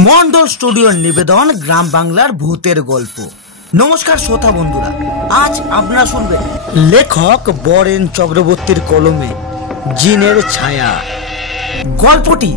মন্ডল স্টুডিওর নিবেদন গ্রাম বাংলার ভূতের গল্প। নমস্কার শ্রোতা বন্ধুরা, আজ আপনারা শুনবেন লেখক বরেন চক্রবর্তীর কলমে জিনের ছায়া। গল্পটি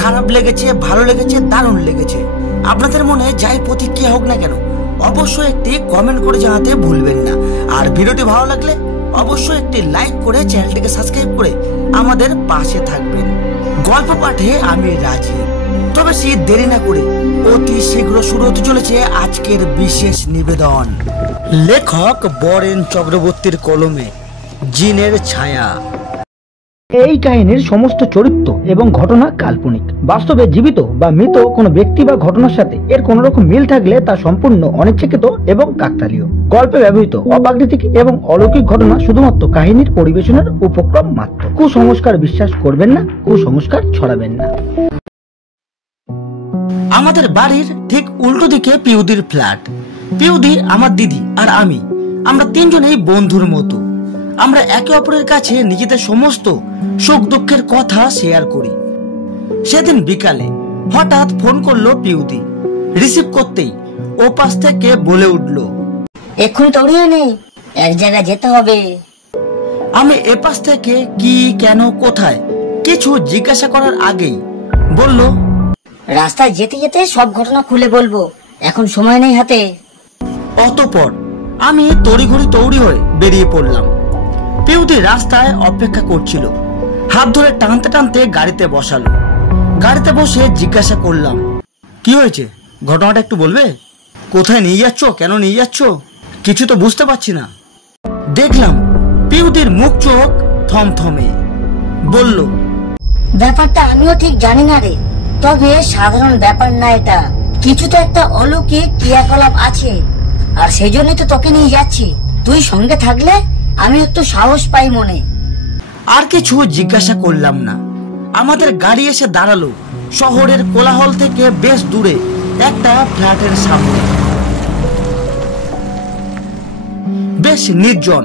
খারাপ লেগেছে, ভালো লেগেছে, দারুণ লেগেছে, আপনাদের মনে যাই প্রতিক্রিয়া হোক না কেন অবশ্যই একটি কমেন্ট করে জানাতে ভুলবেন না। আর ভিডিওটি ভালো লাগলে অবশ্যই একটি লাইক করে চ্যানেলটিকে সাবস্ক্রাইব করে আমাদের পাশে থাকবেন। গল্প পাঠে আমি রাজি, তবে সে দেরি না করে অতি শীঘ্র শুরু হতে চলেছে আজকের বিশেষ নিবেদন। লেখক বরেন চক্রবর্তীর কলমে জিনের ছায়া। এই কাহিনীর সমস্ত চরিত্র এবং ঘটনা কাল্পনিক। বাস্তবে জীবিত বা মৃত কোনো ব্যক্তি বা ঘটনার সাথে এর কোন রকম মিল থাকলে তা সম্পূর্ণ অনিচ্ছাকৃত এবং কাকতালীয়। গল্পে ব্যবহৃত অপ্রাকৃতিক এবং অলৌকিক ঘটনা শুধুমাত্র কাহিনীর পরিবেশনের উপক্রম মাত্র। কুসংস্কার বিশ্বাস করবেন না, কুসংস্কার ছড়াবেন না। আমাদের বাড়ির ঠিক উল্টো দিকে পিউদির ফ্ল্যাট। পিউদি, আমার দিদি আর আমরা তিনজনেই বন্ধুর মতো। আমরা একে অপরের কাছে নিজেদের সমস্ত সুখ দুঃখের কথা শেয়ার করি। সেদিন বিকালে হঠাৎ ফোন করলো পিউদি। রিসিভ করতেই ও পাশ থেকে বলে উঠল, এক্ষুনি দৌড়িয়ে নেই, এক জায়গায় যেতে হবে। আমি এ পাশ থেকে কি, কেন, কোথায় কিছু জিজ্ঞাসা করার আগেই বলল, রাস্তায় যেতে যেতে সব ঘটনা খুলে বলবো, এখন সময় নেই হাতে। অতঃপর আমি তড়িঘড়ি তৈরি হয়ে বেরিয়ে পড়লাম। পিউদি রাস্তায় অপেক্ষা করছিল। হাত ধরে টানতে টানতে গাড়িতে বসালো। গাড়িতে বসে জিজ্ঞাসা করলাম, কি হয়েছে, ঘটনাটা একটু বলবে? কোথায় নিয়ে যাচ্ছ, কেন নিয়ে যাচ্ছ? কিছু তো বুঝতে পারছি না। দেখলাম পিউদির মুখ চোখ থমথমে। বলল, ব্যাপারটা আমিও ঠিক জানি না রে, তবে সাধারণ ব্যাপার না এটা, কিছু তো একটা অলৌকিক ক্রিয়াকলাপ আছে, আর সেই জন্যই তো তোকে নিয়ে যাচ্ছি। তুই সঙ্গে থাকলে আমি একটু সাহস পাই মনে। আর কিছু জিজ্ঞাসা করলাম না। আমাদের গাড়ি এসে দাঁড়ালো শহরের কোলাহল থেকে বেশ দূরে একটা ফ্ল্যাটের সামনে। বেশ নির্জন,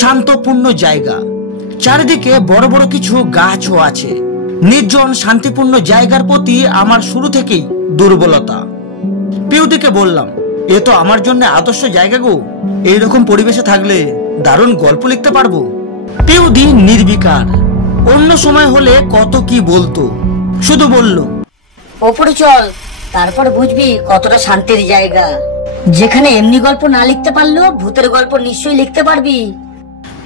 শান্তপূর্ণ জায়গা। চারিদিকে বড় বড় কিছু গাছও আছে। নির্জন শান্তিপূর্ণ জায়গার প্রতি আমার শুরু থেকেই দুর্বলতা। পিউদিকে বললাম, এ তো আমার জন্য আদর্শ জায়গা গো, এইরকম পরিবেশে থাকলে দারুণ গল্প লিখতে পারবো। পিউদি নির্বিকার। অন্য সময় হলে কত কি বলতো, শুধু বলল, ওপরে চল, তারপর বুঝবি কতটা শান্তির জায়গা, যেখানে এমনি গল্প না লিখতে পারলেও ভূতের গল্প নিশ্চয়ই লিখতে পারবি।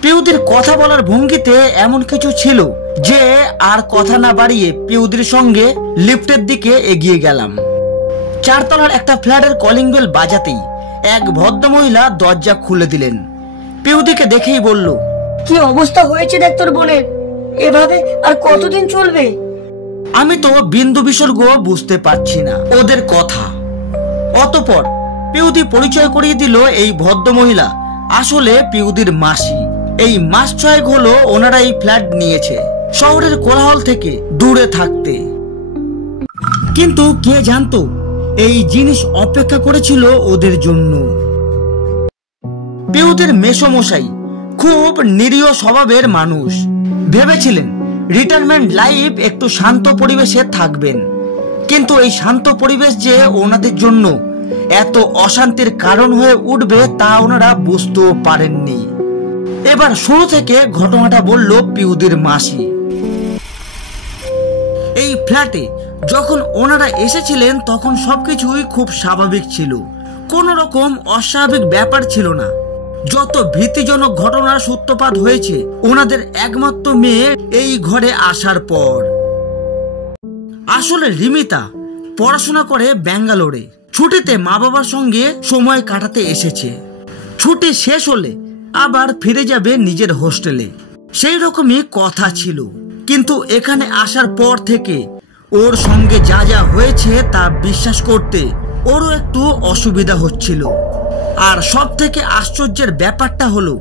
পিউদির কথা বলার ভঙ্গিতে এমন কিছু ছিল যে আর কথা না বাড়িয়ে পিউদির সঙ্গে লিফটের দিকে এগিয়ে গেলাম। চারতলার একটা ফ্ল্যাটের কলিং বেল বাজাতেই এক ভদ্রমহিলা দরজা খুলে দিলেন। পিউদিকে দেখেই বলল, কি অবস্থা হয়েছে দেখ তোর বোনের, এভাবে আর কতদিন চলবে? আমি তো বিন্দু বিসর্গ বুঝতে পারছি না ওদের কথা। অতঃপর পিউদি পরিচয় করিয়ে দিল, এই ভদ্রমহিলা আসলে পিউদির মাসি। এই মাস ছয়েক হলো ওনারা এই ফ্ল্যাট নিয়েছে, শহরের কোলাহল থেকে দূরে থাকতে। কিন্তু কে জানতো এই জিনিস অপেক্ষা করেছিল ওদের জন্য। পিউদির মেসোমশাই খুব নিরীহ স্বভাবের মানুষ। ভেবেছিলেন রিটায়ারমেন্ট লাইফ একটু শান্ত পরিবেশে থাকবেন, কিন্তু এই শান্ত পরিবেশ যে ওনাদের জন্য এত অশান্তির কারণ হয়ে উঠবে তা ওনারা বুঝতেও পারেননি। এবার শুরু থেকে ঘটনাটা বলল পিউদির মাসি। এই ফ্ল্যাটে যখন ওনারা এসেছিলেন তখন সবকিছুই খুব স্বাভাবিক ছিল, কোনো রকম অস্বাভাবিক ব্যাপার ছিল না। যত ভীতিজনক ঘটনার সূত্রপাত হয়েছে ওনাদের একমাত্র মেয়ে এই ঘরে আসার পর। আসলে রিমিতা পড়াশোনা করে ব্যাঙ্গালোরে, ছুটিতে মা বাবার সঙ্গে সময় কাটাতে এসেছে। ছুটি শেষ হলে আবার ফিরে যাবে নিজের হোস্টেলে, সেই রকমই কথা ছিল। কিন্তু এখানে আসার পর থেকে ওর সঙ্গে যা যা হয়েছে তা বিশ্বাস করতে ওরও একটু অসুবিধা হচ্ছিল। আর সব থেকে আশ্চর্যের ব্যাপারটা হলো,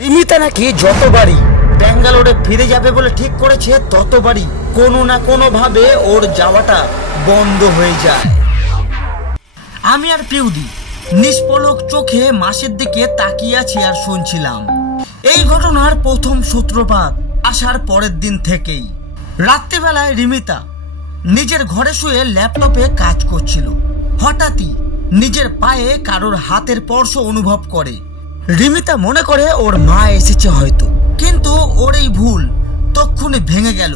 রিমিতা নাকি যতবারই ব্যাঙ্গালোরে ফিরে যাবে বলে ঠিক করেছে ততবারই কোনো না কোনো ভাবে ওর যাওয়াটা বন্ধ হয়ে যায়। আমি আর পিউদি নিষ্পলক চোখে মাসের দিকে তাকিয়ে আছি আর শুনছিলাম। এই ঘটনার প্রথম সূত্রপাত আসার পরের দিন থেকেই রাত্রিবেলায় রিমিতা নিজের ঘরে শুয়ে ল্যাপটপে কাজ করছিল। হঠাৎই নিজের পায়ে কারোর হাতের স্পর্শ অনুভব করে। রিমিতা মনে করে ওর মা এসেছে হয়তো, কিন্তু ওর এই ভুল তক্ষুনি ভেঙে গেল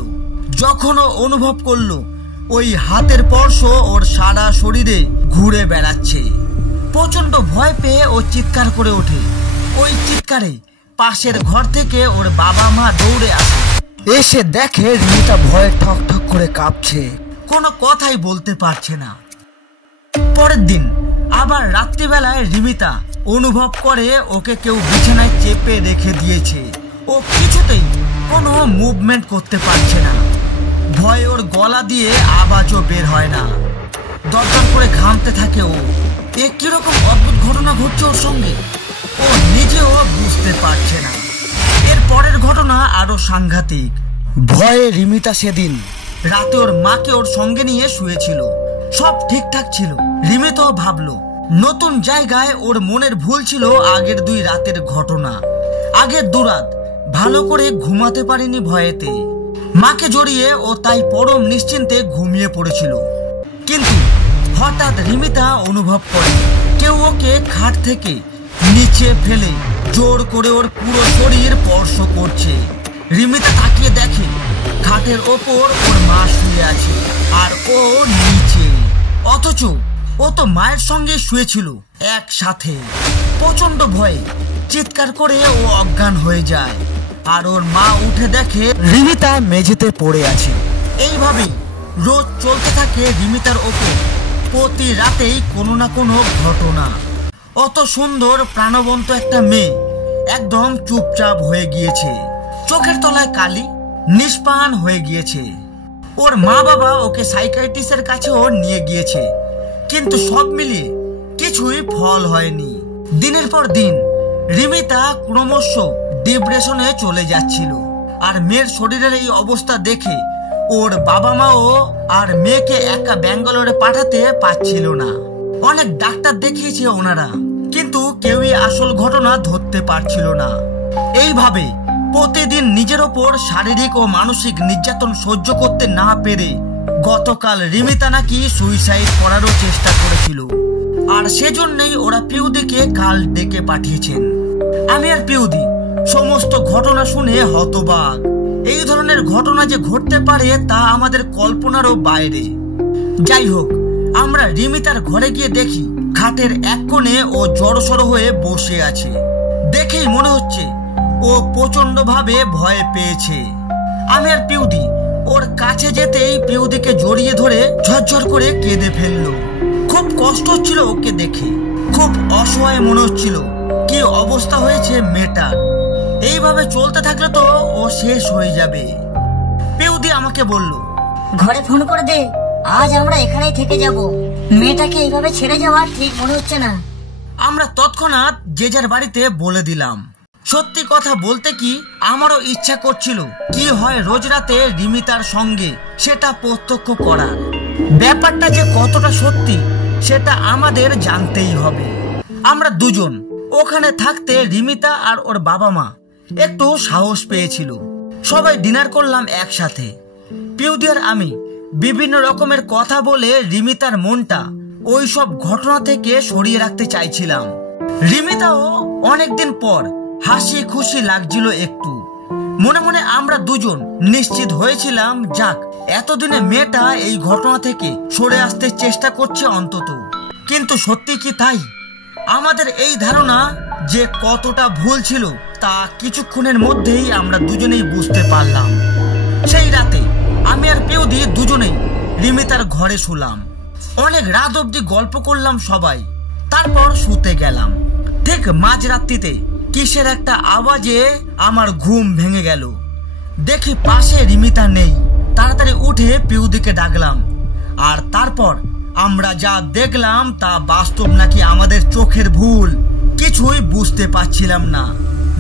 যখন ও অনুভব করলো ওই হাতের স্পর্শ ওর সারা শরীরে ঘুরে বেড়াচ্ছে। প্রচন্ড ভয় পেয়ে ও চিৎকার করে ওঠে। ওই চিৎকারে পাশের ঘর থেকে ওর বাবা মা দৌড়ে আসে। এসে দেখে রিমিতা ভয়ে ঠক ঠক করে কাঁপছে, কোনো কথাই বলতে পারছে না। পরের দিন আবার রাত্রিবেলায় রিমিতা অনুভব করে ওকে কেউ বিছানায় চেপে রেখে দিয়েছে। ও কিছুতেই কোনো মুভমেন্ট করতে পারছে না। ভয়ে ওর গলা দিয়ে আওয়াজও বের হয় না। দরদর করে ঘামতে থাকে ও। এ কিরকম অদ্ভুত ঘটনা ঘটছে ওর সঙ্গে, ও নিজেও বুঝতে পারছে না। এর পরের ঘটনা আরো সাংঘাতিক। ভয়ে রিমিতা সেদিন রাতে ওর মাকে ওর সঙ্গে নিয়ে শুয়েছিল। সব ঠিকঠাক ছিল। রিমিতাও ভাবলো নতুন জায়গায় ওর মনের ভুল ছিল আগের 2 রাতের ঘটনা। আগের 2 রাত ভালো করে ঘুমাতে পারেনি ভয়েতে। মাকে জড়িয়ে ও তাই পরম নিশ্চিন্তে ঘুমিয়ে পড়েছিল। কিন্তু হঠাৎ রিমিতা অনুভব করে কেউ ওকে খাট থেকে নিচে ফেলে জোর করে ওর পুরো শরীর স্পর্শ করছে। রিমিতা তাকিয়ে দেখে খাটের ওপর ওর মা শুয়ে আছে আর ও নিচে। অথচ ও তো মায়ের সঙ্গে শুয়েছিল একসাথে। প্রচন্ড ভয়ে চিৎকার করে ও অজ্ঞান হয়ে যায় আর ওর মা উঠে দেখে রিমিতা মেঝেতে পড়ে আছে। এইভাবেই রোজ চলতে থাকে রিমিতার ওপর প্রতি রাতেই কোনো না কোনো ঘটনা। অত সুন্দর প্রাণবন্ত একটা মেয়ে একদম চুপচাপ হয়ে গিয়েছে, চোখের তলায় কালি, নিষ্প্রাণ হয়ে গিয়েছে। ওর মা বাবা ওকে সাইকিয়াট্রিস্টের কাছেও নিয়ে গিয়েছে, কিন্তু সব মিলিয়ে কিছুই ফল হয়নি। দিনের পর দিন রিমিতা ক্রমশ ডিপ্রেশনে চলে যাচ্ছিল। আর মেয়ের শরীরের এই অবস্থা দেখে ওর বাবা মাও আর মেয়েকে একা ব্যাঙ্গালোরে পাঠাতে পারছিল না। অনেক ডাক্তার দেখিয়েছে ওনারা, কিন্তু কেউই আসল ঘটনা ধরতে পারছিল না। এইভাবে প্রতিদিন নিজের ওপর শারীরিক ও মানসিক নির্যাতন সহ্য করতে না পেরে গতকাল রিমিতা নাকি সুইসাইড করারও চেষ্টা করেছিল। আর সেজন্যই ওরা পিউদিকে কাল ডেকে পাঠিয়েছেন। আমি আর পিউদি সমস্ত ঘটনা শুনে হতবাক। এই ধরনের ঘটনা যে ঘটতে পারে তা আমাদের কল্পনারও বাইরে। যাই হোক, আমরা রিমিতার ঘরে গিয়ে দেখি খাটের এক কোণে ও জড়সড় হয়ে বসে আছে। দেখেই মনে হচ্ছে ও প্রচন্ড ভাবে ভয় পেয়েছে। আমি আর পিউদি ওর কাছে যেতেই পিউদিকে জড়িয়ে ধরে ঝরঝর করে কেঁদে ফেললো। খুব কষ্ট হচ্ছিল ওকে দেখে, খুব অসহায় মনে হচ্ছিল। কি অবস্থা হয়েছে মেয়েটার। এইভাবে চলতে থাকলে তো ও শেষ হয়ে যাবে। পিউদি আমাকে বলল, ঘরে ফোন করে দে, আজ আমরা এখানেই থেকে যাব। মেয়েটাকে এইভাবে ছেড়ে যাওয়া ঠিক মনে হচ্ছে না। আমরা তৎক্ষণাৎ যে যার বাড়িতে বলে দিলাম। সত্যি কথা বলতে কি আমারও ইচ্ছা করছিল কি হয় রোজ রাতে রিমিতার সঙ্গে সেটা প্রত্যক্ষ করার। ব্যাপারটা যে কতটা সত্যি সেটা আমাদের জানতেই হবে। আমরা দুজন ওখানে থাকতে রিমিতা আর ওর বাবা মা একটু সাহস পেয়েছিল। সবাই ডিনার করলাম একসাথে। পিউদি আর আমি বিভিন্ন রকমের কথা বলে রিমিতার মনটা ওই সব ঘটনা থেকে সরিয়ে রাখতে চাইছিলাম। রিমিতাও অনেকদিন পর হাসি খুশি লাগছিল একটু। মনে মনে আমরা দুজন নিশ্চিত হয়েছিলাম যাক এতদিনে মেয়েটা এই ঘটনা থেকে সরে আসতে চেষ্টা করছে অন্তত। কিন্তু সত্যি কি তাই? আমাদের এই ধারণা যে কতটা ভুল ছিল তা কিছুক্ষণের মধ্যেই আমরা দুজনেই বুঝতে পারলাম। সেই রাতে আমি আর পিউদি দুজনেই রিমিতার ঘরে শুলাম। অনেক রাত অবধি গল্প করলাম সবাই, তারপর শুতে গেলাম। ঠিক মাঝরাত্রিতে কিসের একটা আওয়াজে আমার ঘুম ভেঙে গেল। দেখি পাশে রিমিতা নেই। তাড়াতাড়ি উঠে পিউদিকে ডাকলাম। আর তারপর আমরা যা দেখলাম তা বাস্তব নাকি আমাদের চোখের ভুল কিছুই বুঝতে পারছিলাম না।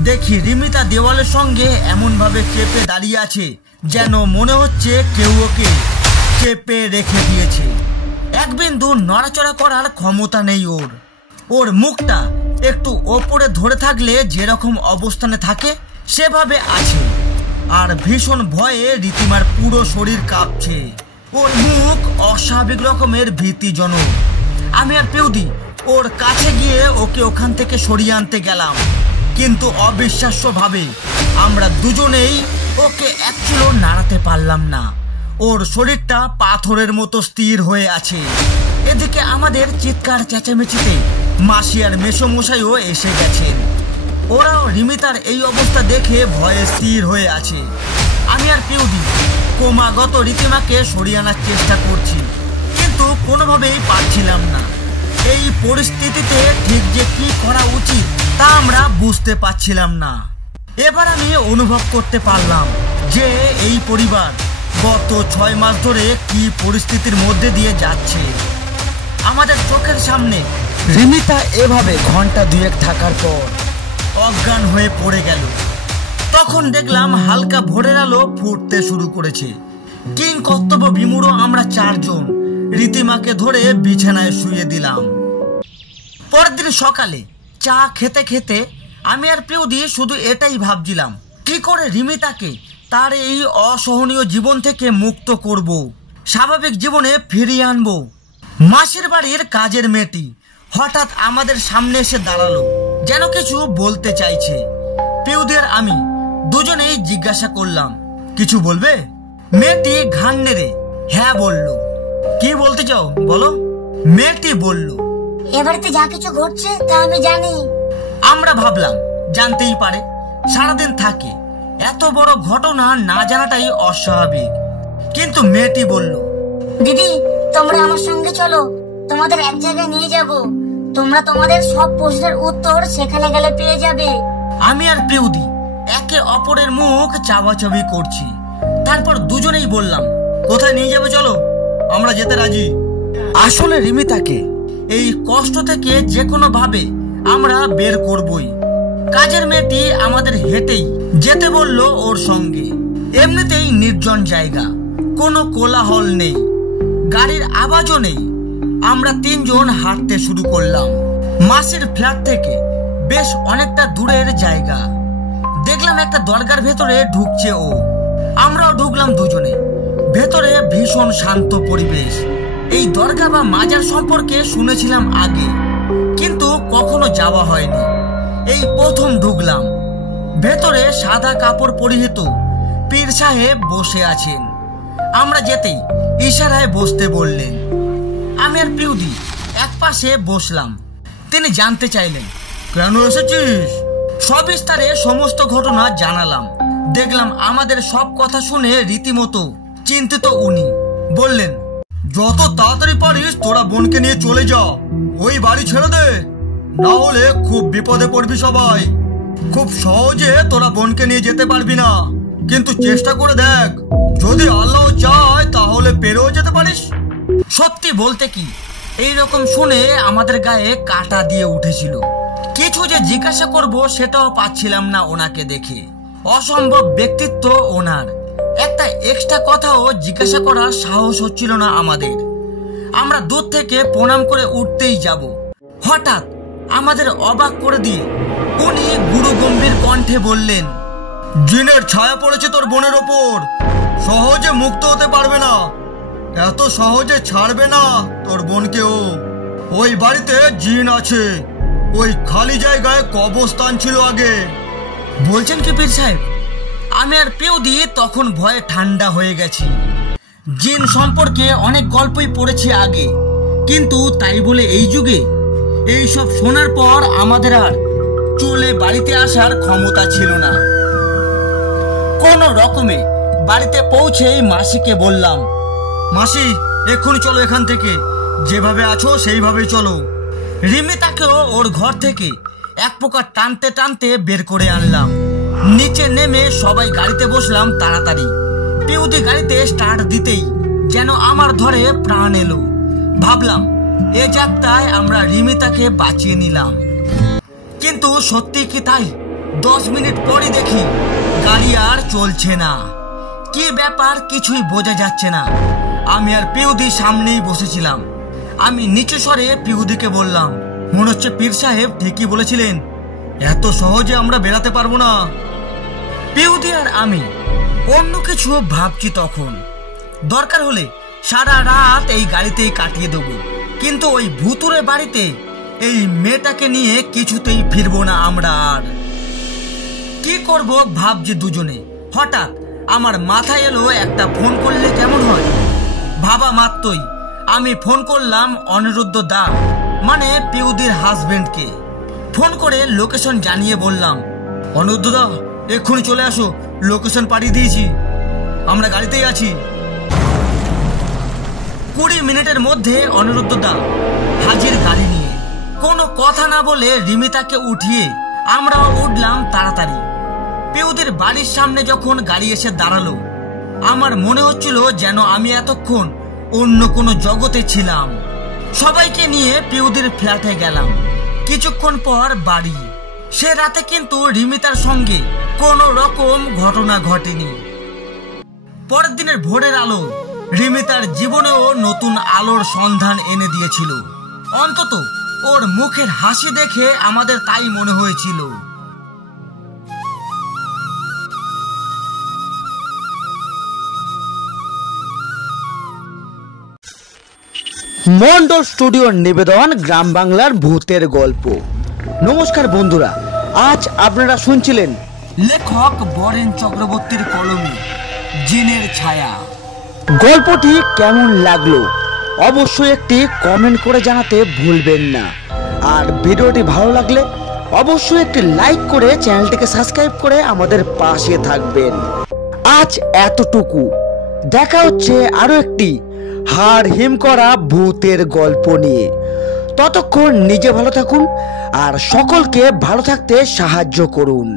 দেখি রিমিতা দেওয়ালের সঙ্গে এমন ভাবে চেপে দাঁড়িয়ে আছে যেন মনে হচ্ছে কেউ ওকে চেপে রেখে দিয়েছে। এক বিন্দু নড়াচড়া করার ক্ষমতা নেই ওর। ওর মুখটা একটু ওপরে ধরে থাকলে যেরকম অবস্থানে থাকে সেভাবে আছে। আর ভীষণ ভয়ে রীতিমার পুরো শরীর কাঁপছে। ওর মুখ অস্বাভাবিক রকমের ভীতিজনক। আমি আর পেউদি ওর কাছে গিয়ে ওকে ওখান থেকে সরিয়ে আনতে গেলাম, কিন্তু অবিশ্বাস্যভাবে আমরা দুজনেই ওকে এক চুলো নাড়াতে পারলাম না। ওর শরীরটা পাথরের মতো স্থির হয়ে আছে। এদিকে আমাদের চিৎকার চেঁচামেচিতে মাসি আর মেসোমশাইও এসে গেছেন। ওরাও রিমিতার এই অবস্থা দেখে ভয়ে স্থির হয়ে আছে। আমি আর পেউদি ক্রমাগত রীতিমাকে সরিয়ে আনার চেষ্টা করছি, কিন্তু কোনোভাবেই পারছিলাম না। এই পরিস্থিতিতে ঠিক যে কি করা উচিত তা আমরা বুঝতে পারছিলাম না। এবার আমি অনুভব করতে পারলাম যে এই পরিবার গত 6 মাস ধরে কি পরিস্থিতির মধ্যে দিয়ে যাচ্ছে। আমাদের চোখের সামনে রিমিতা এভাবে ঘন্টা 2 থাকার পর অজ্ঞান হয়ে পড়ে গেল। তখন দেখলাম হালকা ভোরের আলো ফুটতে শুরু করেছে। কিং কর্তব্য বিমূঢ় আমরা 4 জন রীতিমাকে ধরে বিছানায় শুয়ে দিলাম। পরের দিন সকালে চা খেতে খেতে আমি আর পেউদি শুধু এটাই ভাবছিলাম, কি করে রিমিতাকে তার এই অসহনীয় জীবন থেকে মুক্ত করব, স্বাভাবিক জীবনে ফিরিয়ে আনবো। মাসির বাড়ির কাজের মেয়েটি হঠাৎ আমাদের সামনে এসে দাঁড়ালো, যেন কিছু বলতে চাইছে। পেউদি আর আমি দুজনেই জিজ্ঞাসা করলাম, কিছু বলবে? মেয়েটি ঘাড় নেড়ে হ্যাঁ বলল। কি বলতে চাও বলো? মেয়েটি বলল, এবারেতে যা কিছু ঘটছে তা আমি জানি। আমরা ভাবলাম জানতেই পারে, সারাদিন থাকে, এত বড় ঘটনা না জানাটাই অস্বাভাবিক। কিন্তু মেয়েটি বলল, দিদি তোমরা আমার সঙ্গে চলো, তোমাদের এক জায়গায় নিয়ে যাব। তোমরা তোমাদের সব প্রশ্নের উত্তর সেখানে গেলে পেয়ে যাবে। আমি আর পেউদি একে অপরের মুখ চাওয়াচাবি করছি। তারপর দুজনেই বললাম, কোথায় নিয়ে যাবে চলো, আমরা যেতে রাজি। আসলে রিমিতাকে এই কষ্ট থেকে যে কোনো ভাবে আমরা বের করবই। কাজের মেয়েটি আমাদের হেঁটেই যেতে বলল ওর সঙ্গে। এমনিতেই নির্জন জায়গা, কোনো কোলাহল নেই, গাড়ির আওয়াজও নেই। আমরা 3 জন হাঁটতে শুরু করলাম। মাসির ফ্ল্যাট থেকে বেশ অনেকটা দূরের জায়গা। দেখলাম একটা দরগার ভেতরে ঢুকছে ও, আমরাও ঢুকলাম দুজনে। ভেতরে ভীষণ শান্ত পরিবেশ। এই দরগা বা মাজার সম্পর্কে শুনেছিলাম আগে, কিন্তু কখনো যাওয়া হয়নি। এই প্রথম ঢুকলাম। ভেতরে সাদা কাপড় পরিহিত পীর সাহেব বসে আছেন। আমরা যেতেই ইশারায় বসতে বললেন। আমি আর পেউদি এক পাশে বসলাম। তিনি জানতে চাইলেন, কেন এসেছিস? সবিস্তারে সমস্ত ঘটনা জানালাম। দেখলাম আমাদের সব কথা শুনে রীতিমতো চিন্তিত উনি। বললেন, যত তাড়াতাড়ি পারিস তোরা বোনকে নিয়ে চলে যা, ওই বাড়ি ছেড়ে দে, না হলে খুব বিপদে পড়বি সবাই। খুব সহজে তোরা বোনকে নিয়ে যেতে পারবি না, কিন্তু চেষ্টা করে দেখ, যদি আল্লাহ চায় তাহলে পেরেও যেতে পারিস। সত্যি বলতে কি, এই রকম শুনে আমাদের গায়ে কাঁটা দিয়ে উঠেছিল। কিছু যে জিজ্ঞাসা করব সেটাও পাচ্ছিলাম না ওনাকে দেখে। অসম্ভব ব্যক্তিত্ব ওনার, একটা এক্সট্রা কথাও জিজ্ঞাসা করার সাহস হচ্ছিল না আমাদের। আমরা দূর থেকে প্রণাম করে উঠতেই যাব, হঠাৎ আমাদের অবাক করে দিয়ে উনি গুরু গম্ভীর কণ্ঠে বললেন, জিনের ছায়া পড়েছে তোর বোনের ওপর, সহজে মুক্ত হতে পারবে না, এত সহজে ছাড়বে না তোর বোনকেও। ওই বাড়িতে জিন আছে, ওই খালি জায়গায় কবরস্থান ছিল আগে। বলছেন কি পীর সাহেব? আমি আর পেউদি তখন ভয়ে ঠান্ডা হয়ে গেছি। জিন সম্পর্কে অনেক গল্পই পড়েছি আগে, কিন্তু তাই বলে এই যুগে এইসব শোনার পর আমাদের আর চলে বাড়িতে আসার ক্ষমতা ছিল না। কোন রকমে বাড়িতে পৌঁছেই মাসিকে বললাম, মাসি এক্ষুনি চলো এখান থেকে, যেভাবে আছো সেইভাবেই চলো। রিমিতাকেও ওর ঘর থেকে এক প্রকার টানতে টানতে বের করে আনলাম। নিচে নেমে সবাই গাড়িতে বসলাম তাড়াতাড়ি। পেউদি গাড়িতে স্টার্ট দিতেই যেন আমার ধরে প্রাণ এলো। ভাবলাম এ যাত্রায় আমরা রিমিতাকে বাঁচিয়ে নিলাম, কিন্তু সত্যি কি তাই? 10 মিনিট পরই দেখি গাড়ি আর চলছে না। কি ব্যাপার কিছুই বোঝা যাচ্ছে না। আমি আর পেউদি সামনেই বসেছিলাম। আমি নিচু স্বরে পেউদিকে বললাম, মনে হচ্ছে পীর সাহেব ঠিকই বলেছিলেন, এত সহজে আমরা বেরাতে পারবো না। পেউদি আর আমি অন্য কিছু ভাবছি তখন। দরকার হলে সারা রাত এই গাড়িতেই কাটিয়ে দেবো, কিন্তু ওই ভুতুরে বাড়িতে এই মেয়েটাকে নিয়ে কিছুতেই ফিরবো না আমরা। আর কি করব ভাবছি দুজনে। হঠাৎ আমার মাথায় এলো একটা ফোন করলে কেমন হয়। ভাবা মাত্রই আমি ফোন করলাম অনিরুদ্ধ দা মানে পিউদির হাজবেন্ডকে। ফোন করে লোকেশন জানিয়ে বললাম, অনিরুদ্ধ দা এক্ষুনি চলে আসো, লোকেশন পাঠিয়ে দিয়েছি, আমরা গাড়িতেই আছি। 20 মিনিটের মধ্যে অনিরুদ্ধ দা হাজির গাড়ি নিয়ে। কোনো কথা না বলে রিমিতাকে উঠিয়ে আমরাও উঠলাম তাড়াতাড়ি। পিউদির বাড়ির সামনে যখন গাড়ি এসে দাঁড়ালো, আমার মনে হচ্ছিল যেন আমি এতক্ষণ অন্য কোনো জগতে ছিলাম। সবাইকে নিয়ে পিউদির ফ্ল্যাটে গেলাম। কিছুক্ষণ পর বাড়ি। সে রাতে কিন্তু রিমিতার সঙ্গে কোনো রকম ঘটনা ঘটেনি। পরের দিনের ভোরের আলো রিমিতার জীবনেও নতুন আলোর সন্ধান এনে দিয়েছিল। অন্তত ওর মুখের হাসি দেখে আমাদের তাই মনে হয়েছিল। মন্ডল স্টুডিওর নিবেদন গ্রাম বাংলার ভূতের গল্প। নমস্কার বন্ধুরা, আজ আপনারা শুনছিলেন লেখক বরেন চক্রবর্তীর কলমে জিনের ছায়া। গল্পটি কেমন লাগলো অবশ্যই একটি কমেন্ট করে জানাতে ভুলবেন না। আর ভিডিওটি ভালো লাগলে অবশ্যই একটি লাইক করে চ্যানেলটিকে সাবস্ক্রাইব করে আমাদের পাশে থাকবেন। আজ এতটুকু, দেখা হচ্ছে আরো একটি হাড় হিম করা ভূতের গল্প নিয়ে। ততক্ষণ নিজে ভালো থাকুন আর সকলকে ভালো থাকতে সাহায্য করুন।